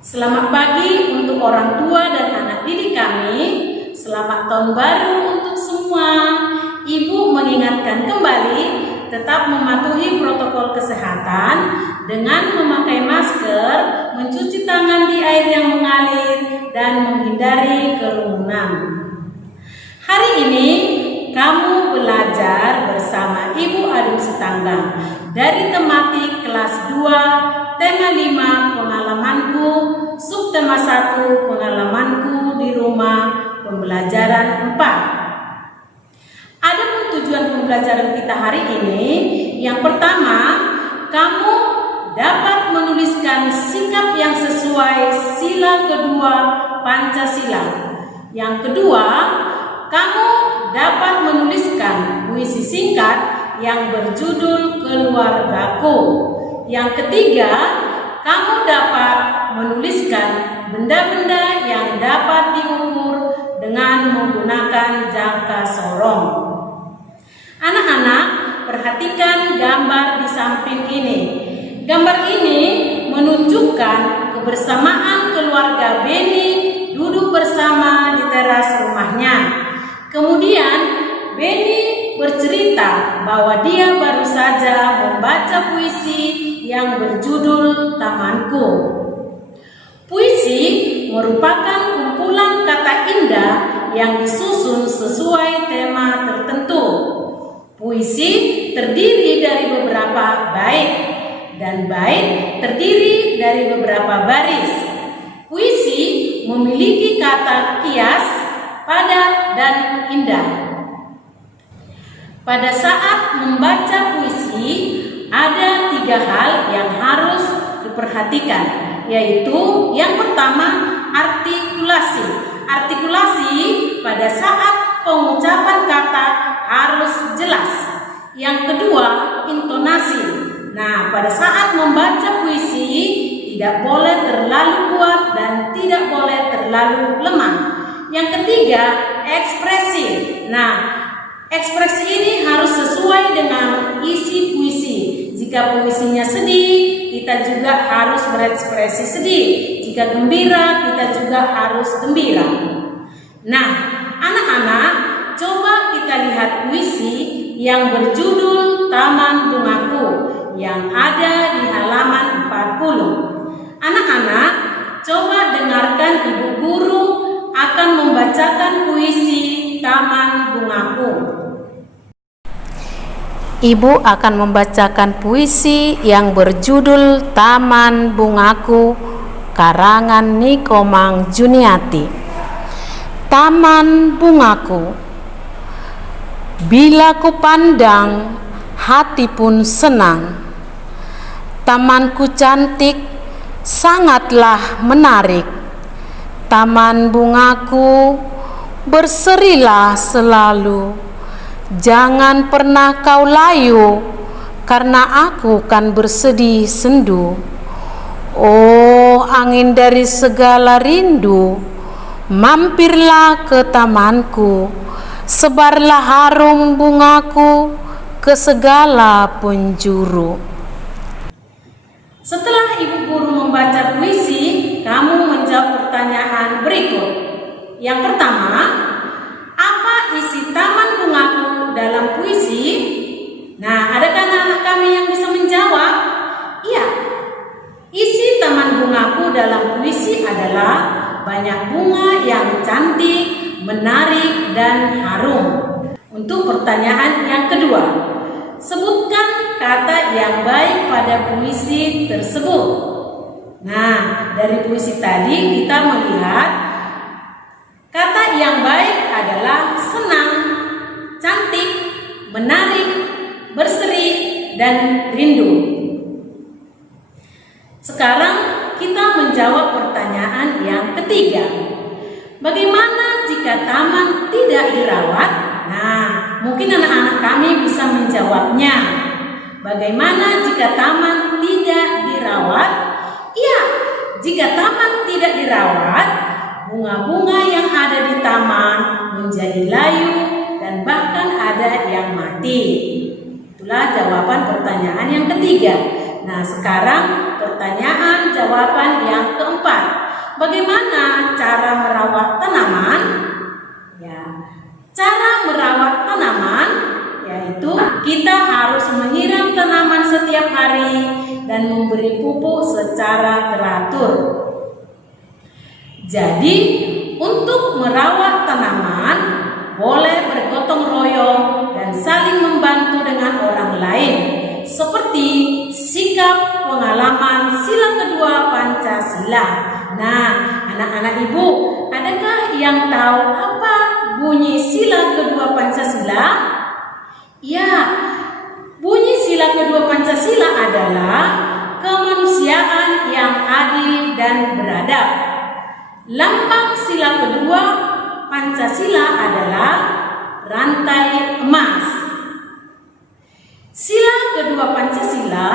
Selamat pagi untuk orang tua dan anak didik kami. Selamat tahun baru untuk semua. Ibu mengingatkan kembali tetap mematuhi protokol kesehatan dengan memakai masker, mencuci tangan di air yang mengalir, dan menghindari kerumunan. Hari ini kamu belajar bersama Ibu Adum Sitanggang dari tematik kelas 2, tema 5 pengalamanku, subtema 1 pengalamanku di rumah pembelajaran 4. Adapun tujuan pembelajaran kita hari ini, yang pertama, kamu dapat menuliskan sikap yang sesuai sila kedua Pancasila. Yang kedua, kamu dapat menuliskan puisi singkat yang berjudul Keluargaku. Yang ketiga, kamu dapat menuliskan benda-benda yang dapat diukur dengan menggunakan jangka sorong. Anak-anak, perhatikan gambar di samping ini. Gambar ini menunjukkan kebersamaan keluarga Beni duduk bersama di teras rumahnya. Kemudian Beni bercerita bahwa dia baru saja membaca puisi yang berjudul Tamanku. Puisi merupakan kumpulan kata indah yang disusun sesuai tema tertentu. Puisi terdiri dari beberapa bait, dan bait terdiri dari beberapa baris. Puisi memiliki kata kias, padat, dan indah. Pada saat membaca puisi, ada 3 hal yang harus diperhatikan, yaitu yang pertama, artikulasi. Artikulasi pada saat pengucapan kata harus jelas. Yang kedua, intonasi. Nah, pada saat membaca puisi tidak boleh terlalu kuat dan tidak boleh terlalu lemah. Yang ketiga, ekspresi. Nah, ekspresi ini harus sesuai dengan isi puisi. Jika puisinya sedih, kita juga harus berekspresi sedih. Jika gembira, kita juga harus gembira. Nah, anak-anak, coba kita lihat puisi yang berjudul Taman Bungaku yang ada di halaman 40. Anak-anak, coba dengarkan ibu guru akan membacakan puisi Taman Bungaku. Ibu akan membacakan puisi yang berjudul Taman Bungaku, karangan Nikomang Juniati. Taman bungaku, bila ku pandang, hati pun senang. Tamanku cantik, sangatlah menarik. Taman bungaku, berserilah selalu. Jangan pernah kau layu, karena aku kan bersedih sendu. Oh, angin dari segala rindu, mampirlah ke tamanku. Sebarlah harum bungaku ke segala penjuru. Setelah ibu guru membaca puisi, kamu menjawab pertanyaan berikut. Yang pertama, apa isi Taman Bungaku dalam puisi? Nah, adakah anak-anak kami yang bisa menjawab? Iya. Isi Taman Bungaku dalam puisi adalah banyak bunga yang cantik, menarik, dan harum. Untuk pertanyaan yang kedua, sebutkan kata yang baik pada puisi tersebut. Nah, dari puisi tadi kita melihat kata yang baik adalah senang, cantik, menarik, berseri, dan rindu. Sekarang kita menjawab pertanyaan yang ketiga. Bagaimana jika taman tidak dirawat? Nah, mungkin anak-anak kami bisa menjawabnya. Bagaimana jika taman tidak dirawat? Ya, jika taman tidak dirawat, bunga-bunga yang ada di taman menjadi layu dan bahkan ada yang mati. Itulah jawaban pertanyaan yang ketiga. Nah, sekarang pertanyaan jawaban yang keempat. bagaimana cara merawat tanaman? Ya, cara merawat tanaman yaitu kita harus menyiram tanaman setiap hari dan memberi pupuk secara teratur. Jadi, untuk merawat tanaman boleh bergotong royong dan saling membantu dengan orang lain, seperti sikap pengalaman sila kedua Pancasila. Nah, anak-anak ibu, adakah yang tahu apa bunyi sila kedua Pancasila? Ya, bunyi sila kedua Pancasila adalah kemanusiaan yang adil dan beradab. Lambang sila kedua Pancasila adalah rantai emas. Sila kedua Pancasila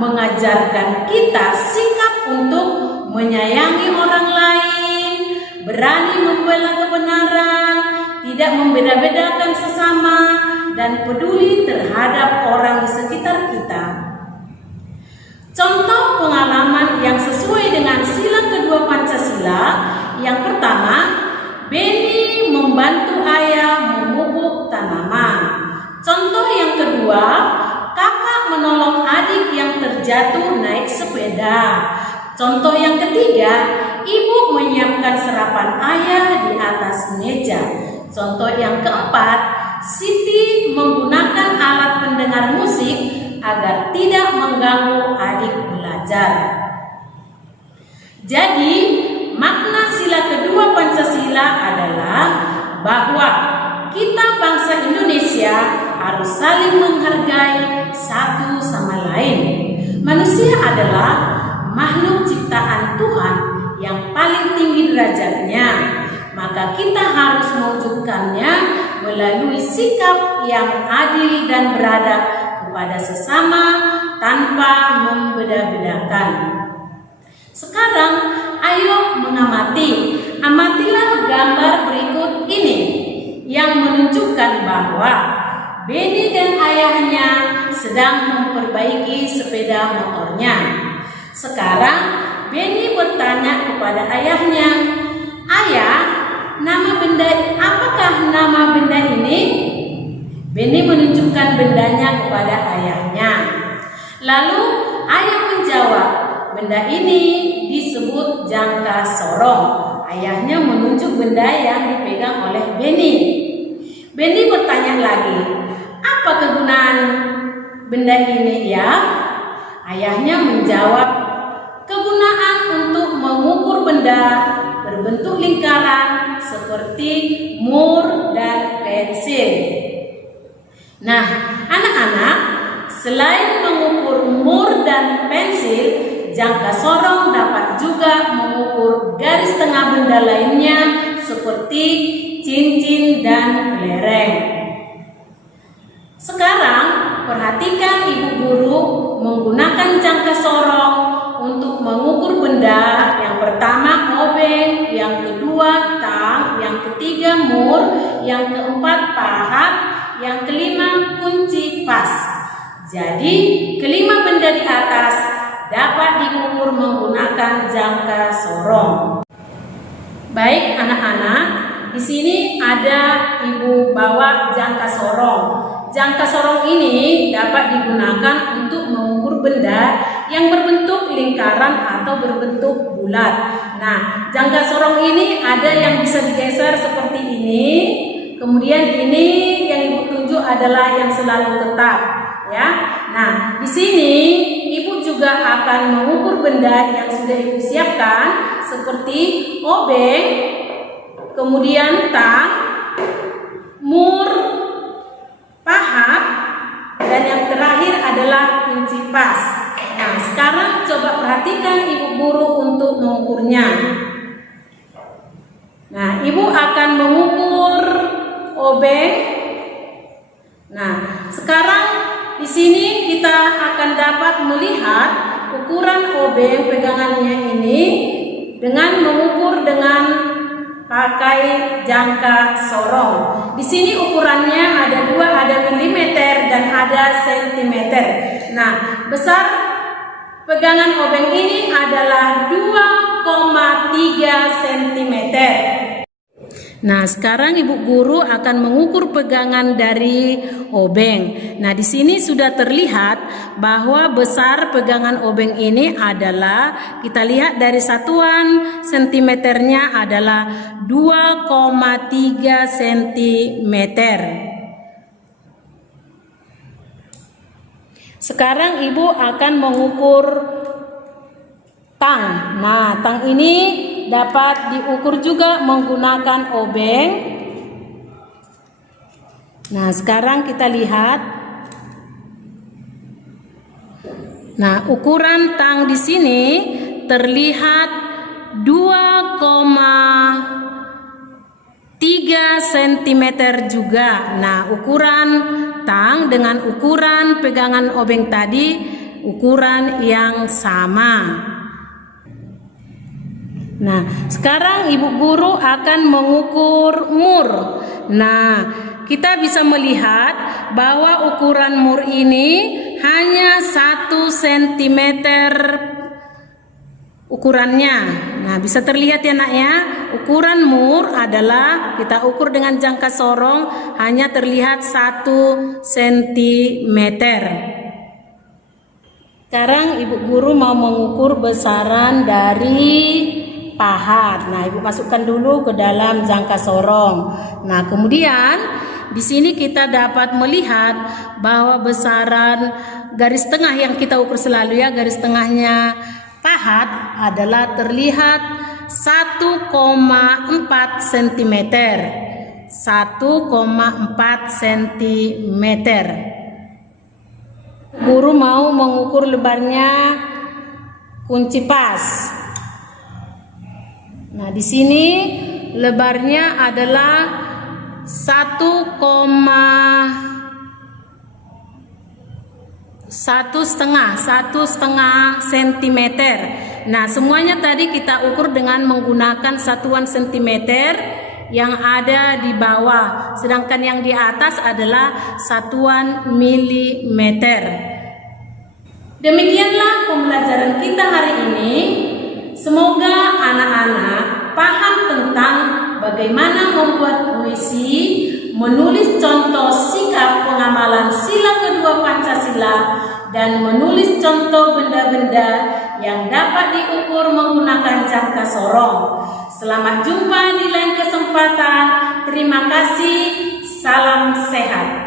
mengajarkan kita sikap untuk menyayangi orang lain, berani membela kebenaran, tidak membeda-bedakan sesama, dan peduli terhadap orang di sekitar kita. Contoh pengalaman yang sesuai dengan sila kedua Pancasila, yang pertama, Beni membantu ayah memupuk tanaman. Contoh yang kedua, kakak menolong adik yang terjatuh naik sepeda. Contoh yang ketiga, ibu menyiapkan sarapan ayah di atas meja. Contoh yang keempat, Siti menggunakan alat pendengar musik agar tidak mengganggu adik belajar. Jadi, makna sila kedua Pancasila adalah bahwa kita bangsa Indonesia harus saling menghargai satu sama lain. Manusia adalah makhluk ciptaan Tuhan yang paling tinggi derajatnya, maka kita harus mewujudkannya melalui sikap yang adil dan beradab kepada sesama tanpa membeda-bedakan. Sekarang ayo mengamati. Amatilah gambar berikut ini yang menunjukkan bahwa Beni dan ayahnya sedang memperbaiki sepeda motornya. Sekarang Beni bertanya kepada ayahnya, "Ayah, apakah nama benda ini?" Beni menunjukkan bendanya kepada ayahnya. Lalu ayah menjawab, "Benda ini disebut jangka sorong." Ayahnya menunjuk benda yang dipegang oleh Beni. Beni bertanya lagi, "Apa kegunaan benda ini ya?" Ayahnya menjawab, "Kegunaan untuk mengukur benda berbentuk lingkaran seperti mur dan pensil." Nah, anak-anak, selain mengukur mur dan pensil, jangka sorong dapat juga mengukur garis tengah benda lainnya seperti cincin dan kelereng. Sekarang perhatikan ibu guru menggunakan jangka sorong untuk mengukur benda. Yang pertama obeng, yang kedua tang, yang ketiga mur, yang keempat pahat, yang kelima kunci pas. Jadi kelima benda di atas dapat diukur menggunakan jangka sorong. Baik anak-anak, di sini ada ibu bawa jangka sorong. Jangka sorong ini dapat digunakan untuk mengukur benda yang berbentuk lingkaran atau berbentuk bulat. Nah, jangka sorong ini ada yang bisa digeser seperti ini. Kemudian ini yang ibu tunjuk adalah yang selalu tetap, ya. Nah, di sini ibu juga akan mengukur benda yang sudah ibu siapkan seperti obeng, kemudian tang, mur, pahat, dan yang terakhir adalah kunci pas. Nah, sekarang coba perhatikan ibu guru untuk mengukurnya. Nah, ibu akan mengukur obeng. Nah, sekarang di sini kita akan dapat melihat ukuran obeng pegangannya ini dengan mengukur dengan pakai jangka sorong. Di sini ukurannya ada dua, ada milimeter dan ada sentimeter. Nah, besar pegangan obeng ini adalah 2,3 cm. Nah, sekarang Ibu Guru akan mengukur pegangan dari obeng. Nah, di sini sudah terlihat bahwa besar pegangan obeng ini adalah, kita lihat dari satuan sentimeternya adalah 2,3 cm. Sekarang Ibu akan mengukur tang. Nah, tang ini dapat diukur juga menggunakan obeng. Nah, sekarang kita lihat. Nah, ukuran tang di sini terlihat 2,3 cm juga. Nah, ukuran tang dengan ukuran pegangan obeng tadi ukuran yang sama. Nah, sekarang Ibu Guru akan mengukur mur. Nah, kita bisa melihat bahwa ukuran mur ini hanya 1 cm ukurannya. Nah, bisa terlihat ya nak ya, ukuran mur adalah kita ukur dengan jangka sorong hanya terlihat 1 cm. Sekarang Ibu Guru mau mengukur besaran dari pahat. Nah, Ibu masukkan dulu ke dalam jangka sorong. Nah, kemudian di sini kita dapat melihat bahwa besaran garis tengah yang kita ukur selalu ya, garis tengahnya pahat adalah terlihat 1,4 cm. 1,4 cm. Guru mau mengukur lebarnya kunci pas. Nah, di sini lebarnya adalah 1,5 cm. Nah, semuanya tadi kita ukur dengan menggunakan satuan sentimeter yang ada di bawah, sedangkan yang di atas adalah satuan milimeter. Demikianlah pembelajaran kita hari ini. Semoga anak-anak paham tentang bagaimana membuat puisi, menulis contoh sikap pengamalan sila kedua Pancasila, dan menulis contoh benda-benda yang dapat diukur menggunakan jangka sorong. Selamat jumpa di lain kesempatan. Terima kasih. Salam sehat.